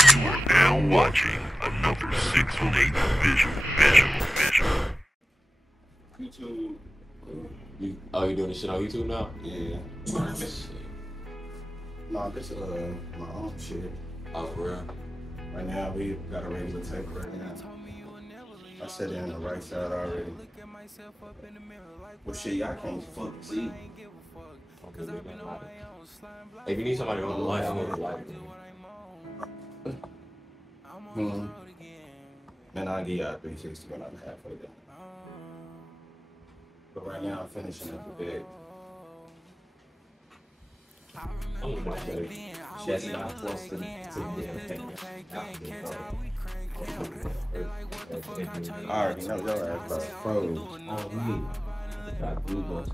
You are now watching another 6 on 8 visual. YouTube. You doing this shit on YouTube now? Yeah. Shit. No, this my own shit. Oh, for real? Right now we got a regular tape right now. I set it on the right side already. Well, shit, y'all can't fucking see. Okay, if you need somebody on the line, I'm gonna like Man, I'll give y'all 360 when I'm halfway done. But right now I'm finishing up the bed. I'm much better. Just not close to the I already know your ass about froze. on me. Got blue balls.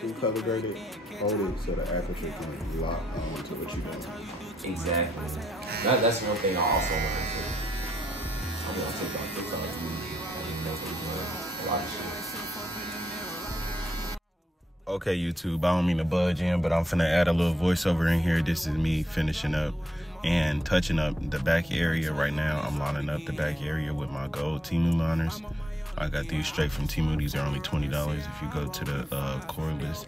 Too color graded, hold it so the aperture can lock on to what you're doing. Exactly. That's one thing I also want to do. I'm gonna take about TikTok. A lot of shit. Okay, YouTube, I don't mean to budge in, but I'm finna add a little voiceover in here. This is me finishing up and touching up the back area right now. I'm lining up the back area with my gold Temu liners. I got these straight from Temu. These are only $20. If you go to the cordless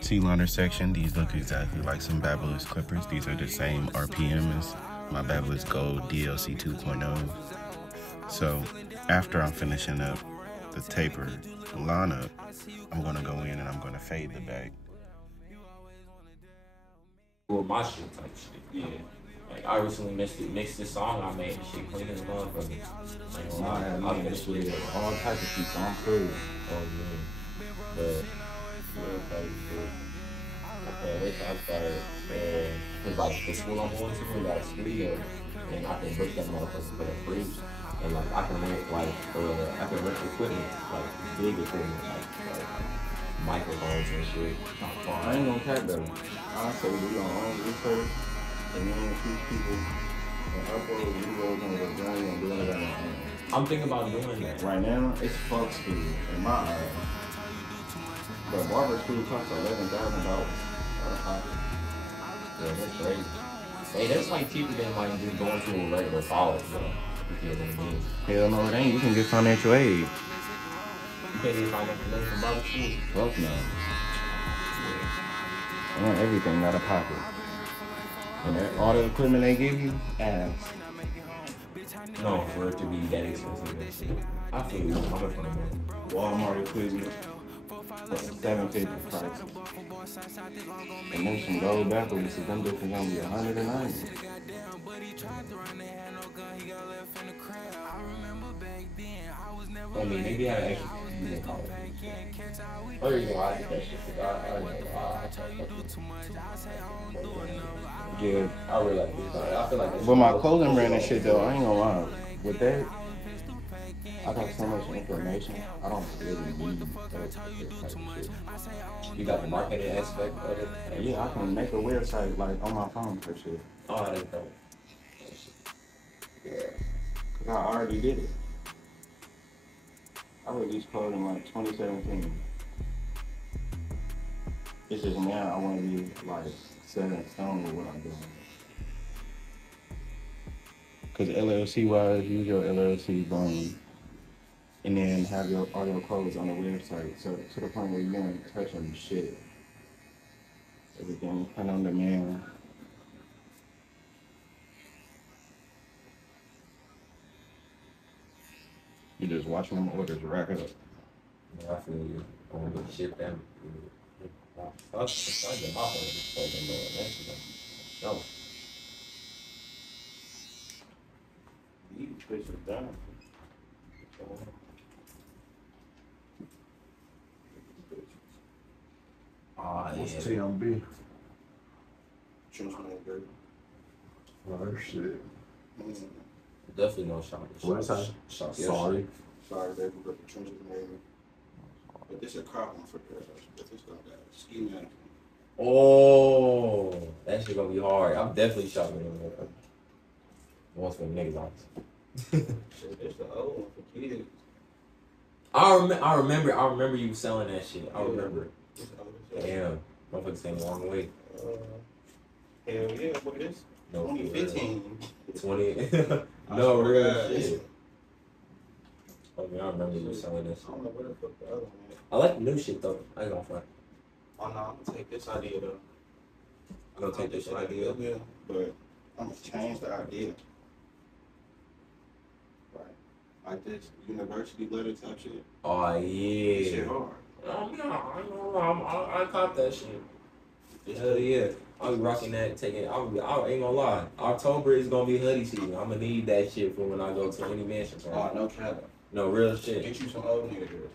T-liner section, these look exactly like some Babyliss clippers. These are the same RPM as my Babyliss Gold DLC 2.0. So after I'm finishing up the taper lineup, I'm gonna go in and I'm gonna fade the back. Well, my shit type shit, yeah. Like I recently mixed this song I made, shit clean as motherfucker. Like, I mixed with all types of people. I'm cool. Oh yeah. But okay, wait till I started. Cause like the school I'm going to, we got a studio, and I can book that motherfucker for the free. And like I can rent I can rent equipment, like big equipment, like microphones and shit. I ain't gonna cap though. I'll say we gonna own research and then teach people and upload videos on the journey and doing it on our own. I'm thinking about doing that. Right now, it's fuck school in my eyes. But barber school costs $11,000 out of pocket. Yeah, that's crazy. Hey, that's like cheaper than like just going to a regular college, bro. You know what I mean? Hell no, it ain't. You can get financial aid. You can't even find that connection from barber school. Fuck no. I want everything out of pocket. And all the equipment they give you, ass. No, for it to be that expensive. I feel you. I'm coming from the Walmart equipment. $750 prices. And then some gold backwards, so them bitches gonna be $190. I mean, maybe I actually use in college. Oh, you know, I did that shit. Yeah. I really like this. I feel like this. But my clothing brand and shit though, I ain't gonna lie. With that, I got so much information, I don't really need that type of shit. You got the marketing aspect of it? Yeah, I can make a website like on my phone for shit. Oh, that's dope. Yeah. Cause I already did it. I released code in like 2017. It's just now I want to be like set in stone with what I'm doing. Cause LLC wise, use your LLC brand, and then have all your codes on the website. So to the point where you're gonna touch on shit. Everything print on demand. You're just watching them orders rack up. Yeah, I feel you. I'm gonna get shit them. I get my phone just fucking doing that shit. No. You push it down. Oh, yeah. What's TMB? Transformative. Oh, shit. Definitely no shot. What is that? Shot. Sorry. Sorry, baby, but the trenches are made. But this is a problem for the but this gonna got ski mannequin. Oh, that shit gonna be hard. I'm definitely shopping in there. Once for niggas out. Shit, this the old one for kids. I remember you selling that shit. I remember. This old as hell. Damn, motherfuckers came a long way. Hell yeah, boy, this No, 2015. 20. I No, swear real to God, shit. I mean, I remember you selling this. I don't know where the fuck the other one is. I like the new shit though. I ain't gonna front. Oh no, I'm gonna take this idea though. I'm gonna take this idea. Yeah, but I'm gonna change the idea. Right. Like this university letter type shit. Oh This yeah. shit hard. I caught that shit. Hell yeah. I'll be rocking that, taking. I ain't gonna lie. October is gonna be hoodie season. I'm gonna need that shit for when I go to any mansion Oh, party. no cap. No real shit. Get you some old nigga drip.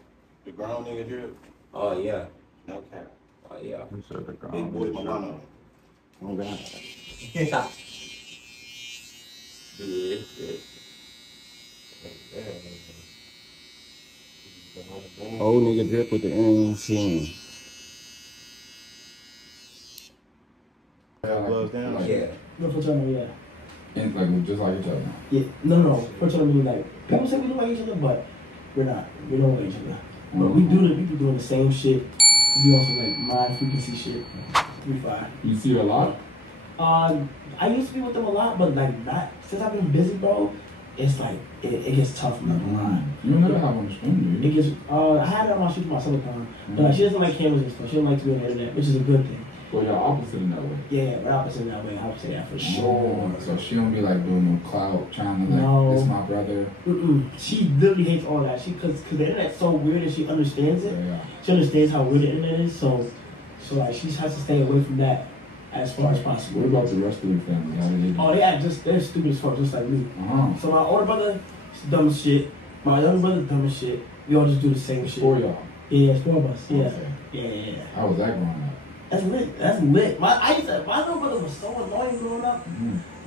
The grown nigga drip. Oh yeah. No cap. Oh yeah. You said the Big boy Milano. Oh, God. Yeah. Dude, shit. Old nigga drip with the earrings in. Gloves down. Yeah. No, for telling me, yeah. And like just like each other. Yeah, no. For telling me, like, people say we look like each other, but we're not. We don't like each other. But we be doing the same shit. We do also like mind frequency shit. We fine. You see a lot? I used to be with them a lot, but like not since I've been busy, bro. It's like it gets tough. I'm not gonna lie. You never have on the screen, do It you? gets. I had it on my shoot for my silicone, but like, she doesn't like cameras and stuff. She doesn't like to be on the internet, which is a good thing. Well, you're opposite in that way. Yeah, we're opposite in that way. I would say that for sure. So she don't be like doing no clout, trying to like, No. this my brother. She literally hates all that. Cause the internet's so weird and she understands it. Yeah. She understands how weird the internet is. So like she has to stay away from that as far as possible. What about the rest of the family? How do they do? Oh, they're stupid as fuck, just like me. So my older brother is dumb as shit. My younger brother's dumb as shit. We all just do the same shit. For y'all. Yeah, it's 4 of us. Yeah. Okay. Yeah. How was that growing up? That's lit. That's lit. My little brother was so annoying growing up,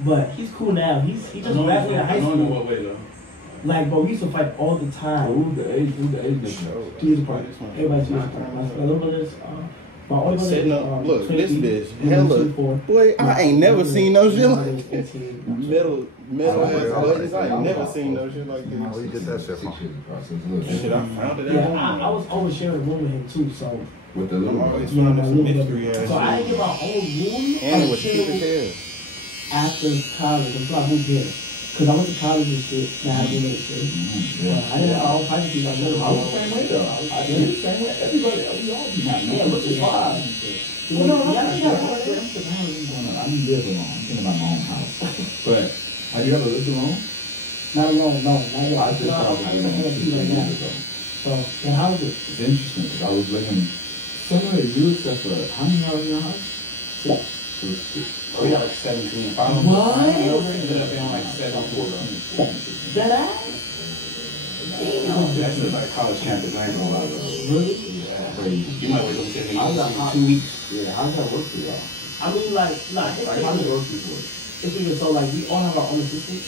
but he's cool now. He just graduated high school. what way though. Like, bro, we used to fight all the time. Who's the age difference? 2 years apart. Everybody's 2 years apart. My little brother's, my older brother Setting up, look, this 23, bitch, hella, 24. boy, I ain't never seen no shit like Middle this. Middle ass buttons, I ain't never seen no shit like Where you this. get that shit 6 from? years across. It's a little Shit, I found it Yeah, at I was always sharing a room with him too, so. with the I'm little always boy. finding my some little mystery brother. ass So I didn't shit. get my own room. And it was until cheap as hell. after college, until I moved here. Cause I went to college and shit, and I had to make shit. Yeah. I didn't have my own private key, I never I was the same way though. I did the same way. Everybody, we all do that. Yeah, which is fine. Well, no, I didn't live alone. I'm thinking about my own house. But have you ever lived alone? Not alone, no, not yet. I just started I living alone 2 right years now. ago. So, and how is it? It's interesting because I was living similar to you except for how many y'all in your house? 6. We got like 17. What? Ended up being like 7. That ass? Damn. That's just like college campus, I ain't gonna lie though. Really? You might wait till How's that? 2 weeks. Yeah, how's that work for y'all? I mean, like, nah, it's Like, how does it weird. work for you? It's weird. So, like, we all have our own assistants.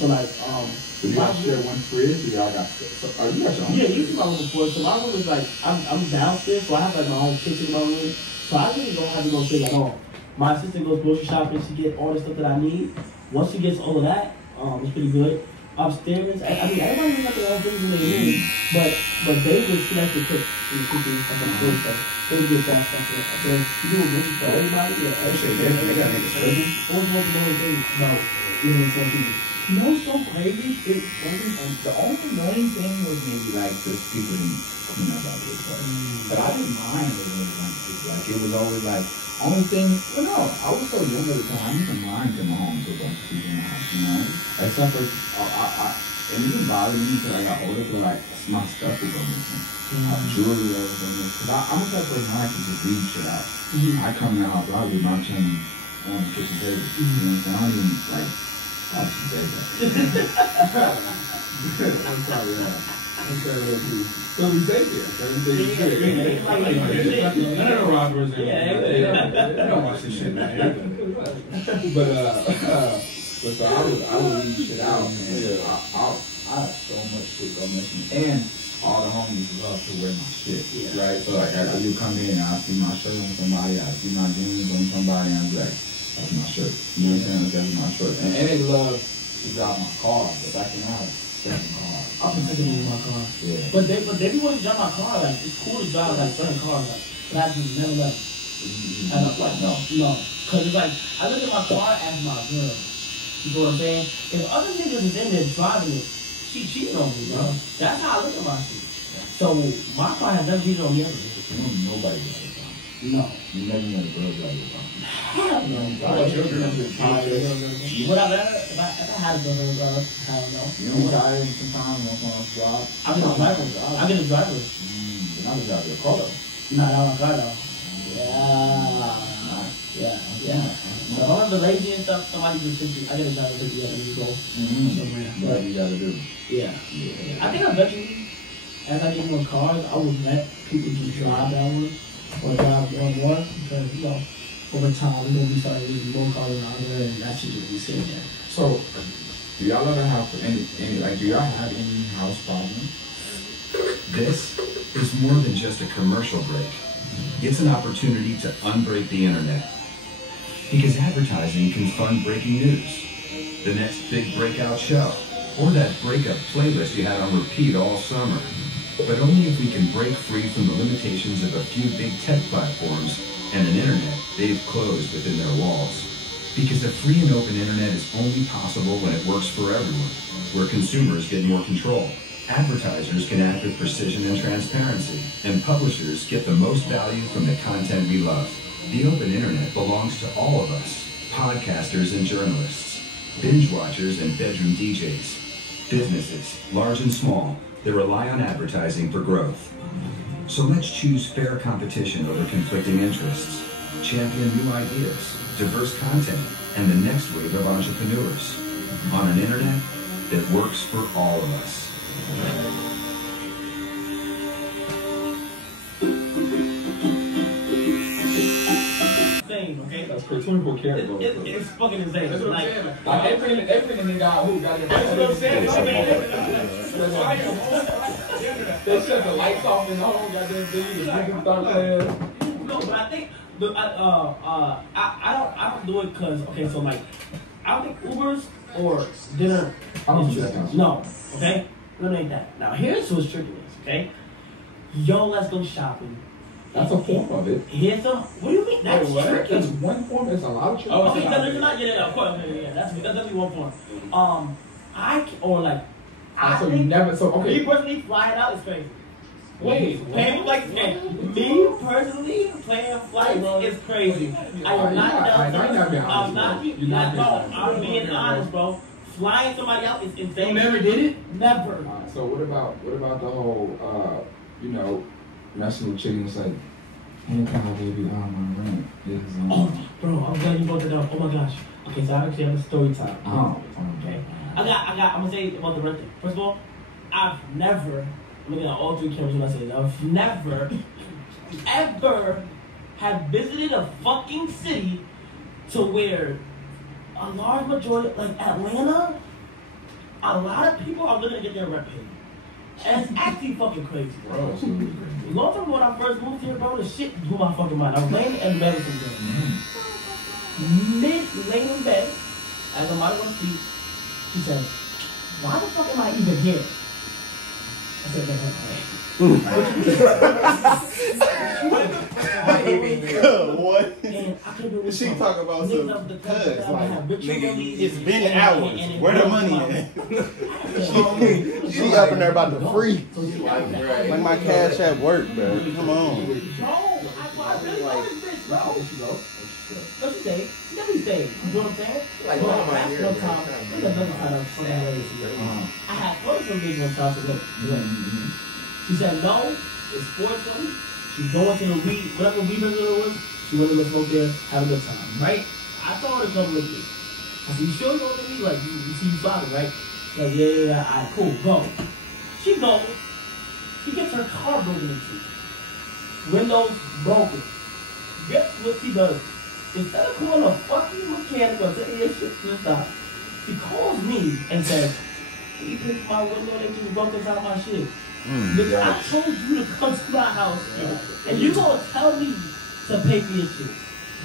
So, like, So you all share one fridge, or y'all got? So, are you got your own? yeah, you see my room before. So my room is like, I'm downstairs, so I have like my own kitchen in my room. So I really don't have to go upstairs at all. My assistant goes grocery shopping. She get all the stuff that I need. Once she gets all of that, it's pretty good. Upstairs, I mean, everybody has their own things in their room, but David, she likes to cook in the kitchen and stuff like that. So they get that stuff. So she do a grocery for everybody. Yeah, That shit definitely got niggas crazy. What's the only thing? No, you know what I'm saying? You know what's so crazy? It wasn't, the only annoying thing was maybe like just people didn't clean up after the place. But I didn't mind it when it went to like it was always like only thing. Well, no, I was so young at the time. I didn't mind coming home to a bunch of people in the house, you know. Except for and it didn't bother me until I got older. But like my stuff was go missing, jewelry was go missing. Cause I'm a type of person I can just leave shit out. I come in the house, I'll leave my chain on the kitchen table. You know what I'm saying? I don't even like. I'm sorry, so we take it. None of the robbers. They don't watch this shit, man. But so I would leave shit out, man. I have so much shit go missing, and all the homies love to wear my shit, right? So like, you come in, I see my shirt on somebody, I see my jeans on somebody, and I'm like, that's my shirt. You know what I'm saying? That's my shirt. And they love to drive my car, but I can have a second car. I'm particularly in my car. Yeah. But they be wanting to drive my car. Like, it's cool to drive like certain cars, like, but I just never left. I don't like no. Cause it's like I look at my car as my girl. You know what I'm saying? If other niggas is in there driving it, she cheating on me, bro. That's how I look at my shit. So my car has never cheated on me ever. Nobody like it. No. You never met a girl like it. Hell no. What's your girl? Would I let her? If I had a girl, I don't know. You know what I am sometimes when I'm on a job? I get a driver. I get a driver. Then I'm a driver. A car though. Not my car though. Yeah. So if I'm ever lazy and stuff, somebody just pick you. I get a driver to pick you up and you go somewhere. What you gotta do? Yeah. I think eventually, as I get more cars, I would let people just drive that one or drive one more because, you know, over time, we're going to be starting using more cars around there and that should just be sitting there. So, do y'all ever have do y'all have any house problems? This is more than just a commercial break. It's an opportunity to unbreak the internet. Because advertising can fund breaking news, the next big breakout show, or that breakup playlist you had on repeat all summer. But only if we can break free from the limitations of a few big tech platforms and an internet they've closed within their walls. Because the free and open internet is only possible when it works for everyone, where consumers get more control, advertisers can act with precision and transparency, and publishers get the most value from the content we love. The open internet belongs to all of us, podcasters and journalists, binge watchers and bedroom DJs, businesses, large and small, that rely on advertising for growth. So let's choose fair competition over conflicting interests, champion new ideas, diverse content, and the next wave of entrepreneurs on an internet that works for all of us. Okay? That's pretty 24 karat, bro. It's fucking insane. That's what I'm Like, saying. Like, everything in the guy who got it. That's what I'm saying. They shut the lights off in the whole goddamn thing. The niggas start playing. No, but I think I don't do it because so like I don't think Ubers or dinner. I don't do that. No, okay. Eliminate that. Now here's what's tricky is, okay. Yo, let's go shopping. That's a form of it. Here's the. What do you mean? That's tricky. That's one form. It's a lot of tricky. Oh, okay, no, not yeah, of course, yeah. That's definitely one form. So you never. So okay. Me personally, flying out is crazy. Wait. Paying flights, me personally, playing flights is crazy. I am not done. I'm being honest, bro. Flying somebody out is insane. You never did it? Never. So what about the whole, messing with chickens like, anytime baby, my rent is Oh, bro, I'm glad you brought that up. Oh my gosh. Okay, so I actually have a story time. Oh, okay. I'm gonna say about the rent thing. First of all, I've never, I'm looking at all three cameras when I say that, I've never, ever have visited a fucking city to where a large majority, like Atlanta, a lot of people are looking to get their rent paid. And it's actually fucking crazy, bro. it's really crazy. Long time when I first moved here, bro, the shit blew my fucking mind. I was laying in medicine room. Laying in bed, as I'm out of my feet, she says, why the fuck am I even here? I said, What? And She talk about some cuz, like, nigga, it's been hours. Where the money at? She up in there about to free. Like my cash at work, bro. Come on. No, I really like this bitch, bro. Let me stay. Let me stay. You know what I'm saying? Like, well, one of my years, one time, there's another time I was fucking lazy. I had told some bitch one time to look. She said, no, it's 4:20. She's going to the weed, whatever weed regular was. She went to go smoke there, have a good time, right? I told her to come with me. I said, you sure you going with me? Like, you see you vlogging, right? Like, yeah, all right, cool, go. She goes. She gets her car broken into. Windows broken. Guess what she does? Instead of calling a fucking mechanic or taking your shit to the stop, she calls me and says, can you fix my window? They just broke inside my shit. Nigga, I told you to come to my house and you gonna tell me to pay for your shit.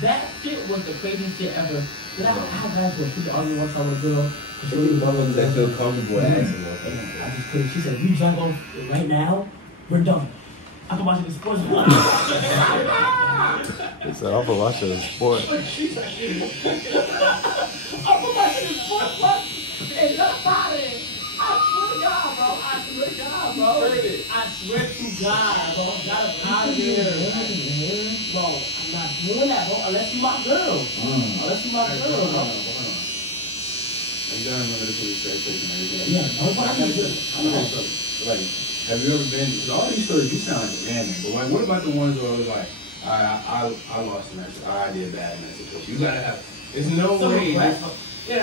That shit was the craziest shit ever. Then I had to keep arguing one time with a girl. That feel comfortable asking one thing. I just couldn't. She said, we drive off right now, we're done. I can watch it in sports. He said, I'm gonna watch it as sport. I'm gonna watch it as sport. What? Hey, nobody. I swear to God, bro. I swear to God, bro. I swear to God, bro. Got us out of here. Bro, I'm not doing that, bro. Unless you my girl. Unless you my girl, bro. You gotta remember this was a sex tape and everything. Yeah, nobody. Like, have you ever been? Cause all these stories, you sound like a man, but like, what about the ones where it was like, I lost in that situation, I did bad in that situation. You gotta have. There's no way. Yeah,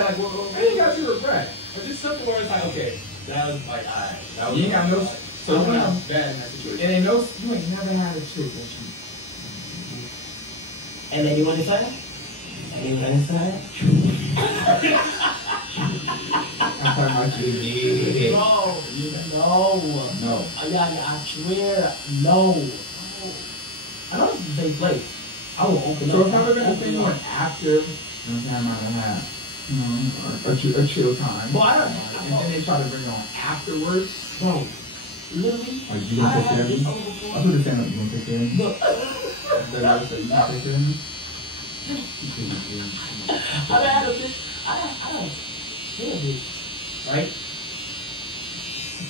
like, I ain't got you regret, but just something where it's like, okay, that was like, alright, that was. You ain't got no. So I'm not bad in that situation. And ain't no. You ain't never had a chick that you. And then you want to say? And you want to say? I'm talking about you need it. No. No. I swear, no. I don't say place. I will open up. So if I were gonna think like after, I'm not gonna have, a chill time. Well, I don't. And then they try to bring it on afterwards. Bro, literally. Like you gonna take care of me? I put it down. You gonna take care of me? Look. You gonna take care of me? I had a bitch. I don't feel a bitch. Right?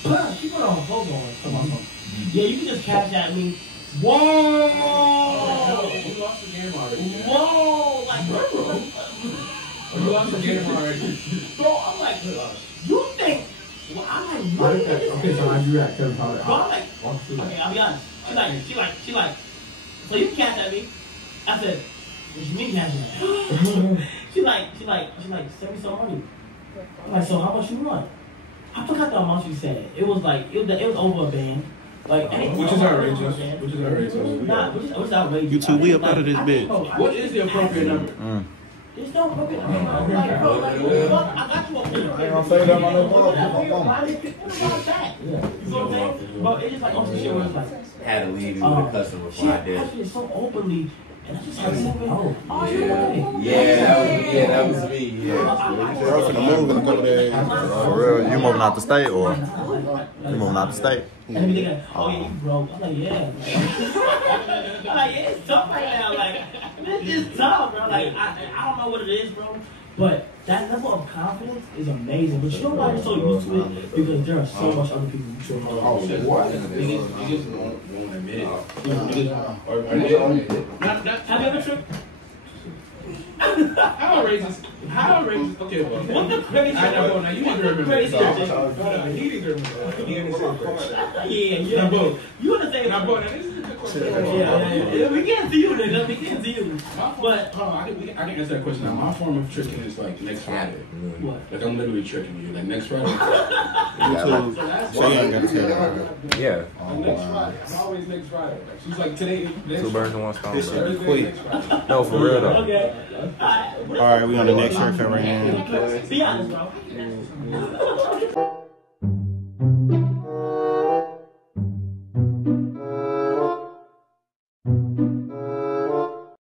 But she put on her phone on. Yeah, you can just catch at me. Whoa! You lost the game already. Whoa! Like, bro. You lost the game already. Bro, I'm like, you think? Well, I'm like, what? Okay, so how'd you react? Tell me how Bro, I'm like, walk through that. okay, I'll be honest. She like, so you can catch at me. I said, what you mean catch at me? She like, send me some money. I'm like, so how much you want? I forgot the amount she said. It was like, it was over a band. Like, which is outrageous. Nah, which is outrageous. You two, we up out of this bitch. What is the appropriate number? There's no appropriate number. Like, bro, like, I got you up here. I ain't gonna say that on no phone. You know what I'm saying? But it's just like, oh, shit, where it's like, Had to leave you with a customer before I did. Actually, so openly, and I just had something. Oh, Yeah, that was me. Yeah. Bro, finna move and go there. For real, you moving out the state or you moving out the state? And then thinking, oh yeah, you broke. I'm like, yeah. I'm like, yeah, it's tough right now. Like, it's just tough, bro. Like, I don't know what it is, bro. But that level of confidence is amazing. But you know why you're so used to it? Because there are so much other people you should know. Oh, what? Niggas won't admit it. Have you ever tripped? How outrageous? Okay, well. What the crazy? I know, now you need to remember this. He need to remember. He in the same place. Yeah. You in the same Now, place. boy, this is a good question. Yeah. We can't see you, nigga. We can't see you. But I can answer that question. Now, my form of tricking is like next Friday. what? Like I'm literally tricking you. Like next Friday. YouTube. So you ain't gotta say that. Yeah. Like next Friday. It's always next Friday. Like, she's like today. Two birds in one stone, This bro. shit be quick. No, for real though. Okay. All right, we on the next haircut right now. Be honest, bro.